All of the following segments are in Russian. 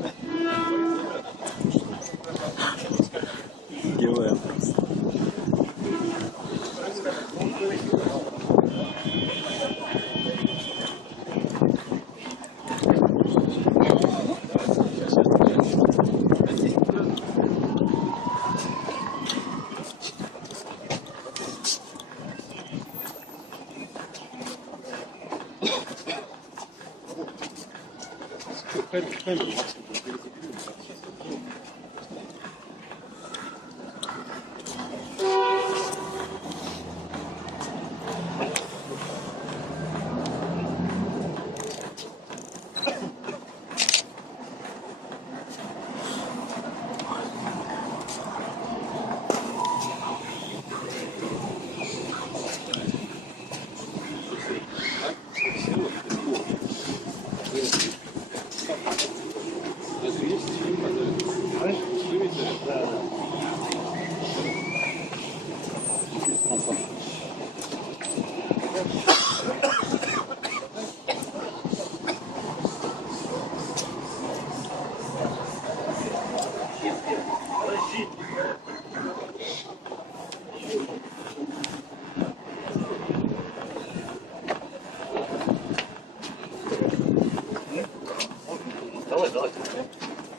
Amen.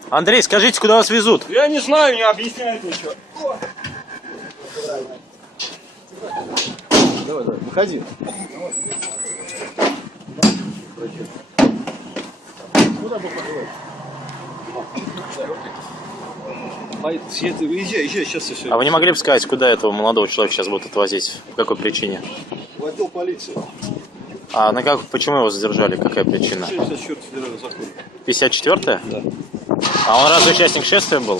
Андрей, скажите, куда вас везут? Я не знаю, не объясняет ничего. Давай, давай, выходи. Света, выезжай, езжай, сейчас все. А вы не могли бы сказать, куда этого молодого человека сейчас будут отвозить? По какой причине? В отдел полиции. А на как, почему его задержали? Какая причина? 64 федеральный закон. 54-я? Да. А он разве участник шествия был?